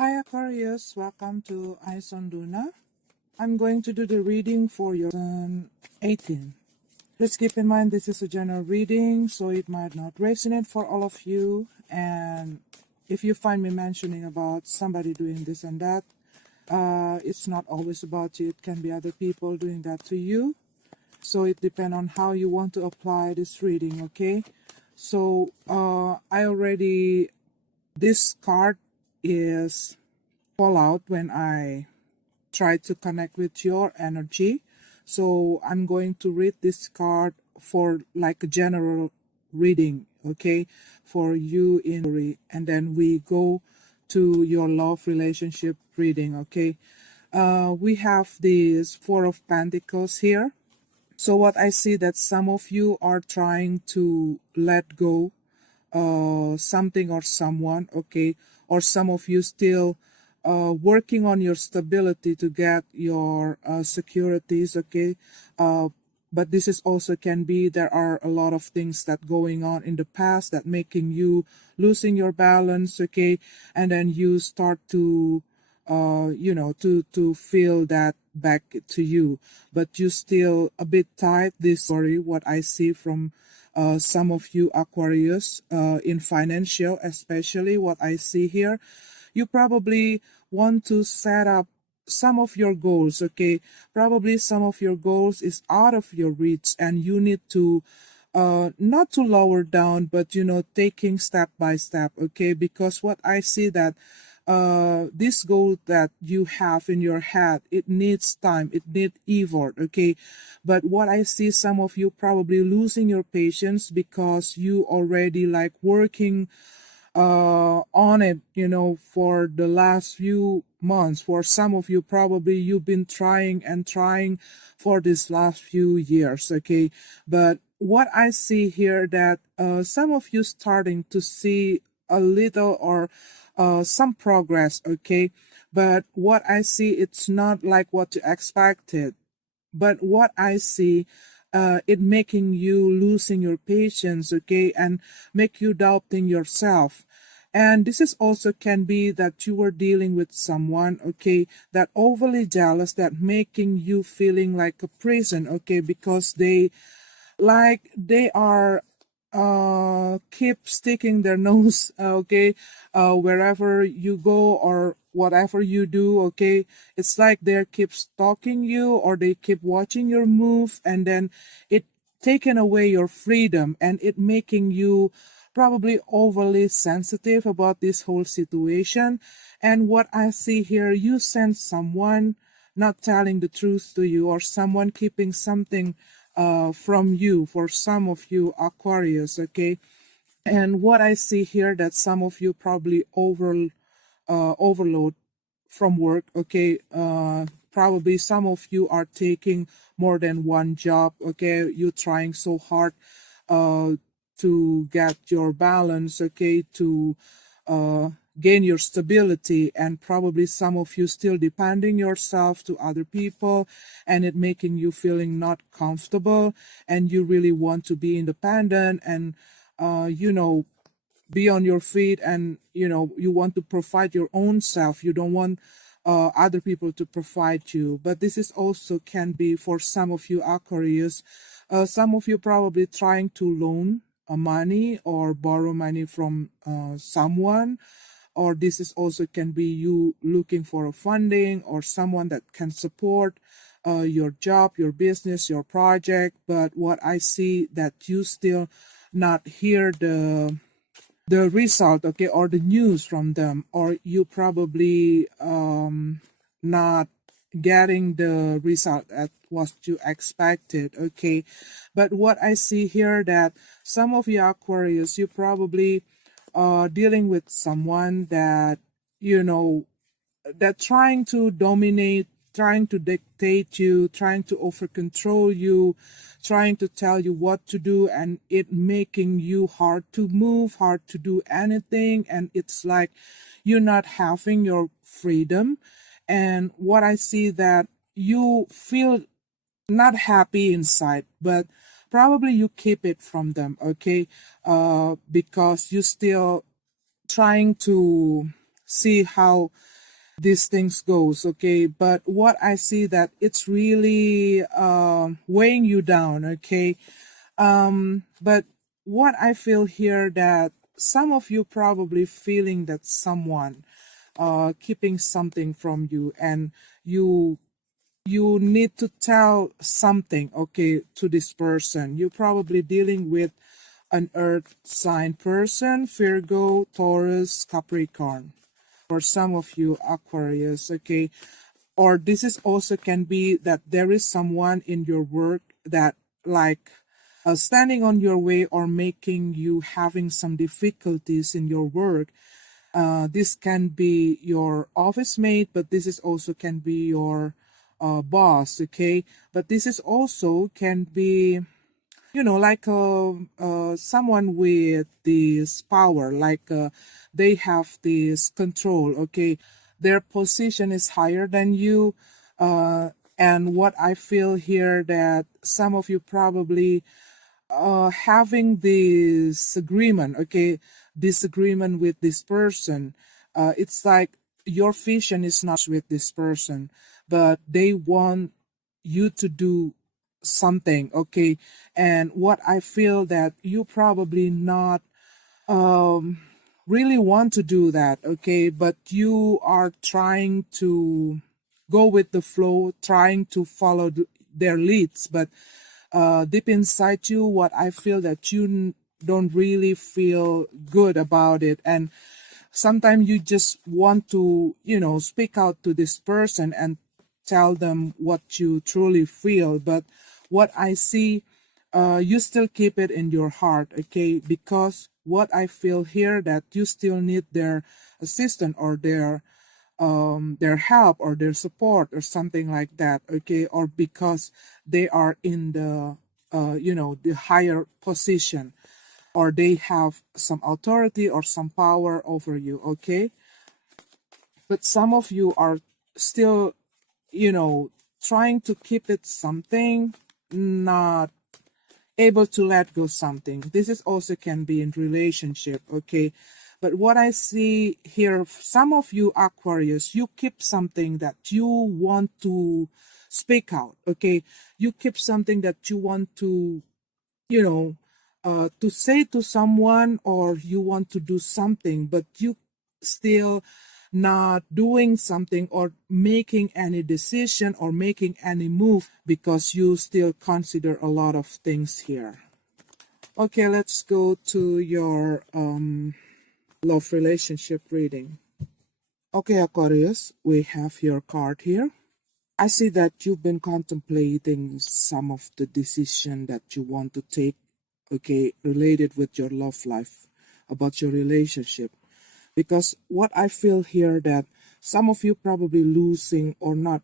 Hi Aquarius, welcome to Eyes on Duna. I'm going to do the reading for your 2018. Please keep in mind this is a general reading, so it might not resonate for all of you. And if you find me mentioning about somebody doing this and that, it's not always about you. It can be other people doing that to you. So it depends on how you want to apply this reading, okay? So this card is fall out when I try to connect with your energy. So I'm going to read this card for like a general reading, okay, for you and then we go to your love relationship reading, okay. We have this Four of Pentacles here. So what I see that some of you are trying to let go something or someone, okay, or some of you still working on your stability to get your securities, okay. But this is also can be there are a lot of things that going on in the past that making you losing your balance, okay, and then you start to to feel that back to you, but you still a bit tight. This story what I see from some of you Aquarius, in financial especially what I see here, you probably want to set up some of your goals, okay. Probably some of your goals is out of your reach and you need to not to lower down, but taking step by step, okay. Because what I see that this goal that you have in your head, it needs time, it needs effort, okay. But what I see, some of you probably losing your patience because you already like working on it, for the last few months. For some of you, probably you've been trying and trying for this last few years, okay. But what I see here that some of you starting to see a little or some progress, okay. But what I see, it's not like what you expected. But what I see, it making you losing your patience, okay, and make you doubting yourself. And this is also can be that you were dealing with someone, okay, that overly jealous, that making you feeling like a prison, okay, because they are keep sticking their nose okay, wherever you go or whatever you do, okay. It's like they keep stalking you or they keep watching your move, and then it taking away your freedom and it making you probably overly sensitive about this whole situation. And what I see here, you sense someone not telling the truth to you, or someone keeping something from you, for some of you Aquarius, okay. And what I see here that some of you probably overload from work, okay. Probably some of you are taking more than one job, okay. You're trying so hard uh, to get your balance, okay, to gain your stability, and probably some of you still depending yourself to other people, and it making you feeling not comfortable, and you really want to be independent and be on your feet, and you want to provide your own self. You don't want other people to provide you. But this is also can be for some of you Aquarius, some of you probably trying to loan money or borrow money from someone, or this is also can be you looking for a funding or someone that can support your job, your business, your project. But what I see that you still not hear the result, okay, or the news from them, or you probably not getting the result at what you expected, okay. But what I see here that some of you Aquarius, you probably dealing with someone that that trying to dominate, trying to dictate you, trying to over control you, trying to tell you what to do, and it making you hard to move, hard to do anything, and it's like you're not having your freedom. And what I see that you feel not happy inside, but probably you keep it from them, okay, because you still trying to see how these things goes, okay? But what I see that it's really weighing you down, okay? But what I feel here that some of you probably feeling that someone keeping something from you, and you need to tell something, okay, to this person. You're probably dealing with an earth sign person, Virgo, Taurus, Capricorn. For some of you, Aquarius, okay? Or this is also can be that there is someone in your work that like standing on your way or making you having some difficulties in your work. This can be your office mate, but this is also can be your boss, okay? But this is also can be, you know, like someone with this power, like they have this control, okay? Their position is higher than you. And what I feel here that some of you probably having this agreement, okay, disagreement with this person. It's like your vision is not with this person, but they want you to do something, okay? And what I feel that you probably not really want to do that, okay? But you are trying to go with the flow, trying to follow their leads, but deep inside you, what I feel that you don't really feel good about it. And sometimes you just want to, you know, speak out to this person and tell them what you truly feel. But what I see, you still keep it in your heart, okay? Because what I feel here that you still need their assistance or their help or their support or something like that, okay? Or because they are in the you know, the higher position, or they have some authority or some power over you, okay? But some of you are still, you know, trying to keep it something, not able to let go something. This is also can be in relationship, okay? But what I see here, some of you Aquarius, you keep something that you want to speak out, okay? You keep something that you want to, you know, to say to someone, or you want to do something, but you still not doing something or making any decision or making any move because you still consider a lot of things here. Okay, let's go to your love relationship reading. Okay, Aquarius, we have your card here. I see that you've been contemplating some of the decision that you want to take, okay, related with your love life, about your relationship. Because what I feel here that some of you probably losing or not,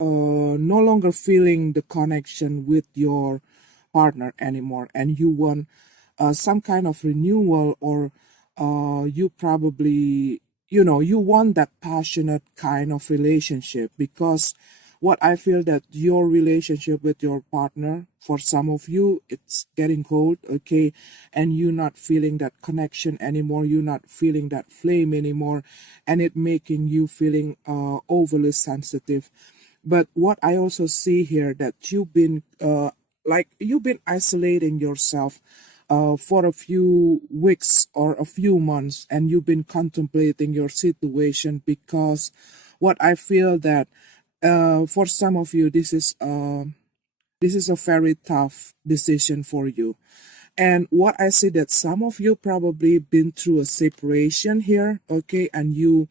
no longer feeling the connection with your partner anymore, and you want some kind of renewal, or you probably, you know, you want that passionate kind of relationship. Because what I feel that your relationship with your partner, for some of you, it's getting cold, okay? And you're not feeling that connection anymore. You're not feeling that flame anymore. And it making you feeling overly sensitive. But what I also see here that you've been like you've been isolating yourself for a few weeks or a few months, and you've been contemplating your situation. Because what I feel that for some of you, this is a very tough decision for you. And what I see that some of you probably been through a separation here, okay? And you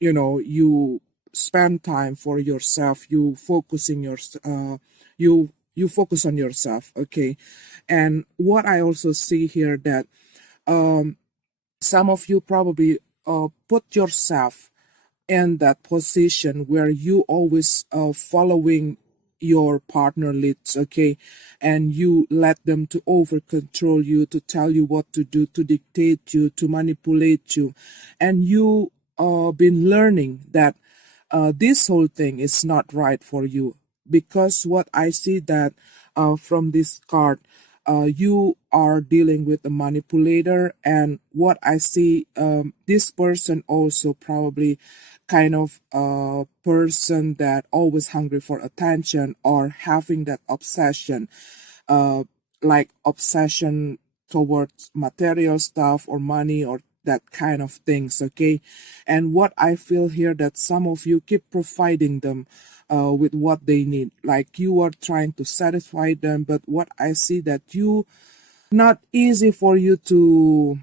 know, you spend time for yourself, you focusing your you focus on yourself, okay? And what I also see here that some of you probably put yourself in that position where you always following your partner leads, okay? And you let them to over control you, to tell you what to do, to dictate you, to manipulate you. And you been learning that this whole thing is not right for you. Because what I see that from this card, you are dealing with a manipulator. And what I see, this person also probably kind of a person that always hungry for attention or having that obsession, uh, like obsession towards material stuff or money or that kind of things. Okay. And what I feel here, that some of you keep providing them with what they need, like you are trying to satisfy them. But what I see, that you, not easy for you to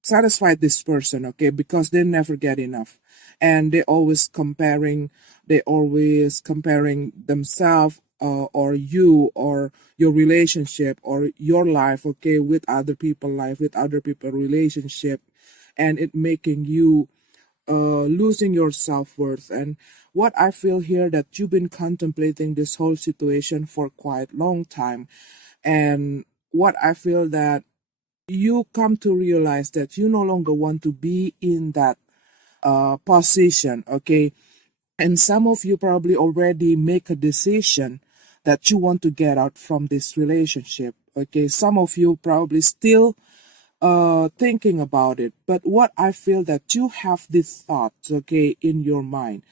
satisfy this person, okay, because they never get enough, and they always comparing themselves, or you, or your relationship, or your life, okay, with other people life, with other people relationship, and it making you losing your self-worth. And what I feel here, that you've been contemplating this whole situation for quite long time. And what I feel, that you come to realize that you no longer want to be in that position, okay? And some of you probably already make a decision that you want to get out from this relationship, okay? Some of you probably still thinking about it. But what I feel, that you have these thoughts, okay, in your mind.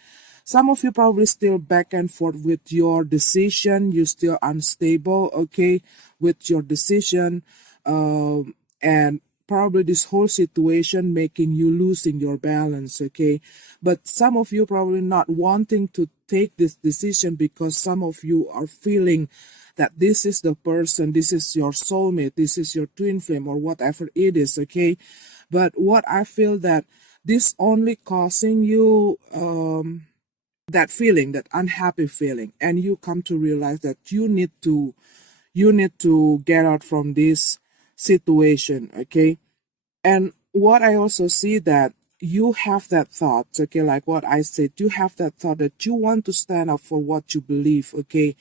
Some of you probably still back and forth with your decision. You're still unstable, okay, with your decision. And probably this whole situation making you losing your balance, okay. But some of you probably not wanting to take this decision, because some of you are feeling that this is the person, this is your soulmate, this is your twin flame, or whatever it is, okay. But what I feel, that this only causing you that feeling, that unhappy feeling, and you come to realize that you need to get out from this situation, okay. And what I also see, that you have that thought, okay, like what I said, you have that thought that you want to stand up for what you believe, okay.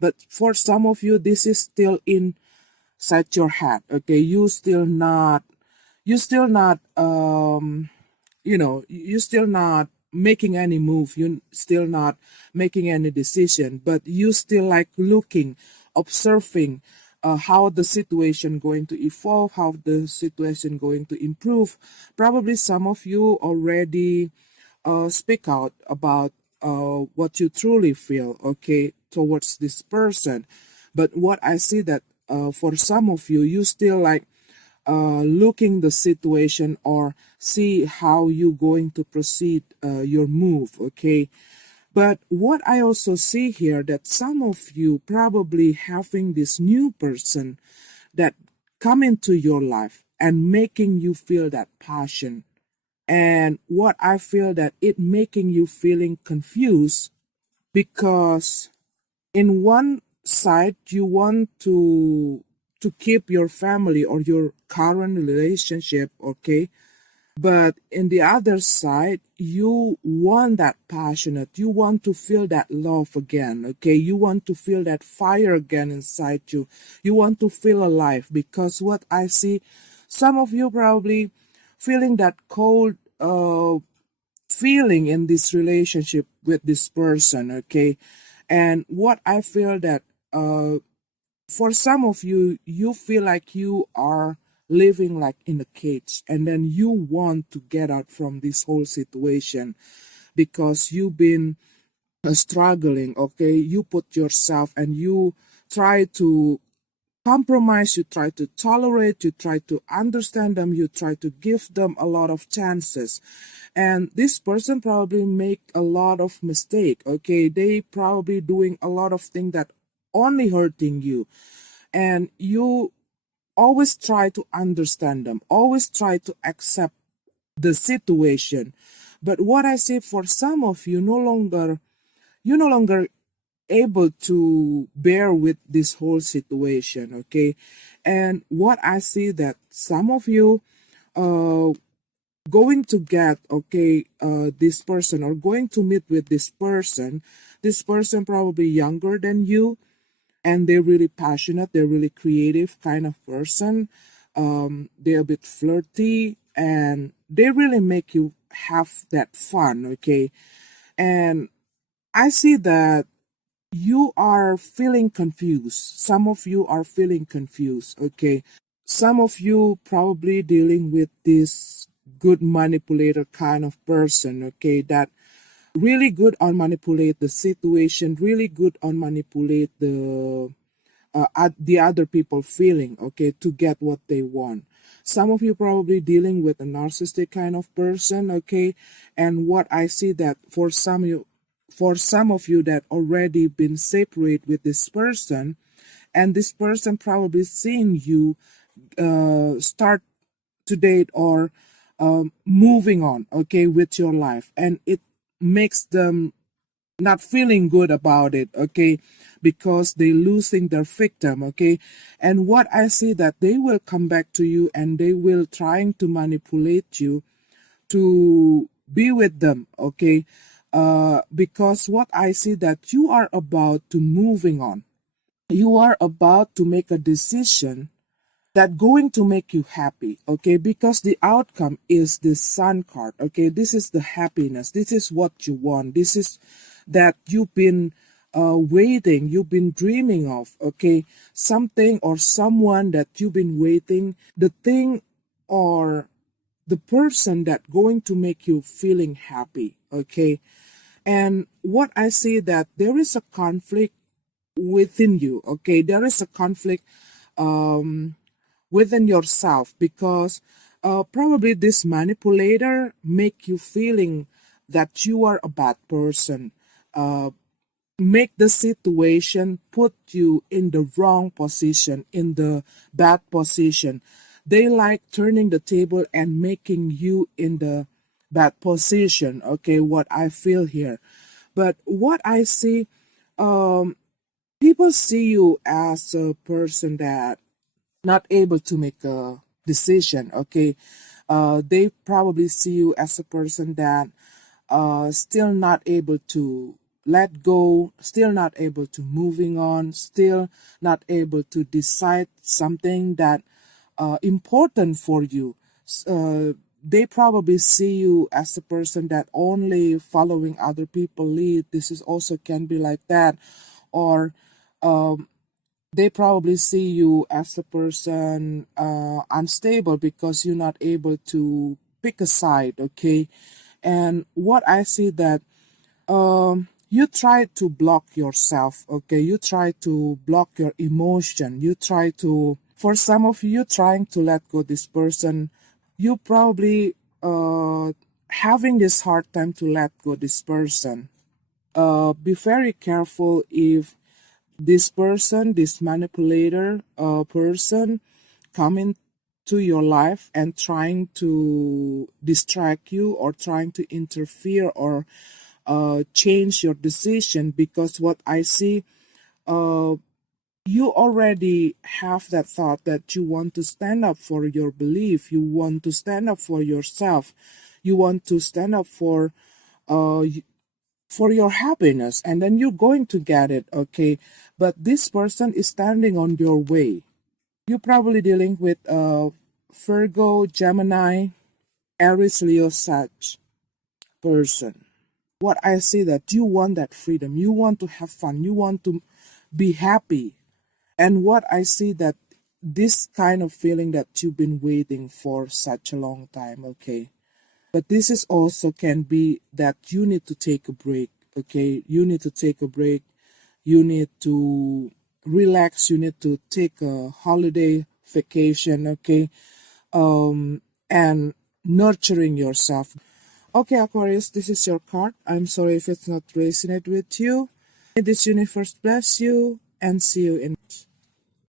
But for some of you, this is still inside your head, okay. You're still not making any move, you're still not making any decision, but you still like looking, observing how the situation going to evolve, how the situation going to improve. Probably some of you already speak out about what you truly feel, okay, towards this person. But what I see, that for some of you, you still like looking the situation, or see how you going to proceed your move, okay. But what I also see here, that some of you probably having this new person that come into your life and making you feel that passion. And what I feel, that it making you feeling confused, because in one side you want to keep your family or your current relationship, okay. But in the other side, you want that passionate, you want to feel that love again, okay. You want to feel that fire again inside you. You want to feel alive, because what I see, some of you probably feeling that cold feeling in this relationship with this person, okay. And what I feel, that for some of you, you feel like you are living like in a cage, and then you want to get out from this whole situation, because you've been struggling, okay. You put yourself, and you try to compromise, you try to tolerate, you try to understand them, you try to give them a lot of chances. And this person probably make a lot of mistake, okay. They probably doing a lot of things that only hurting you. And you always try to understand them, always try to accept the situation. But what I say, for some of you, you're no longer able to bear with this whole situation, okay. And what I see, that some of you uh going to get, okay, this person, or going to meet with this person probably younger than you, and they're really passionate, they're really creative kind of person. They're a bit flirty, and they really make you have that fun, okay. And I see that you are feeling confused. Some of you are feeling confused, okay? Some of you probably dealing with this good manipulator kind of person, okay, that really good on manipulate the situation, really good on manipulate the other people feeling, okay, to get what they want. Some of you probably dealing with a narcissistic kind of person, okay, and what I see that for some of you that already been separate with this person, and this person probably seeing you start to date or moving on, okay, with your life, and it makes them not feeling good about it, okay, because they losing their victim, okay. And what I see that they will come back to you and they will trying to manipulate you to be with them, okay, because what I see that you are about to moving on, you are about to make a decision that going to make you happy, okay, because the outcome is the sun card, okay. This is the happiness, this is what you want, this is that you've been waiting, you've been dreaming of, okay, something or someone that you've been waiting, the thing or the person that going to make you feeling happy, okay. And what I see that there is a conflict within you, okay, there is a conflict within yourself, because probably this manipulator make you feeling that you are a bad person, make the situation put you in the wrong position, in the bad position. They like turning the table and making you in the bad position, okay, what I feel here. But what I see, people see you as a person that not able to make a decision, okay. They probably see you as a person that still not able to let go, still not able to moving on, still not able to decide something that important for you. They probably see you as a person that only following other people lead. This is also can be like that. Or they probably see you as a person unstable because you're not able to pick a side, okay. And what I see that you try to block yourself, okay, you try to block your emotion, you try to, for some of you trying to let go this person, you probably having this hard time to let go this person. Be very careful if this person, this manipulator person, come into your life and trying to distract you or trying to interfere or change your decision. Because what I see, you already have that thought that you want to stand up for your belief, you want to stand up for yourself, you want to stand up uh, for your happiness, and then you're going to get it, okay. But this person is standing on your way. You're probably dealing with Virgo, Gemini, Aries, Leo, Sag person. What I see that you want that freedom, you want to have fun, you want to be happy. And what I see that this kind of feeling that you've been waiting for such a long time, okay. But this is also can be that you need to take a break, okay? You need to take a break. You need to relax. You need to take a holiday vacation, okay? And nurturing yourself. Okay, Aquarius, this is your card. I'm sorry if it's not resonate with you. May this universe bless you and see you in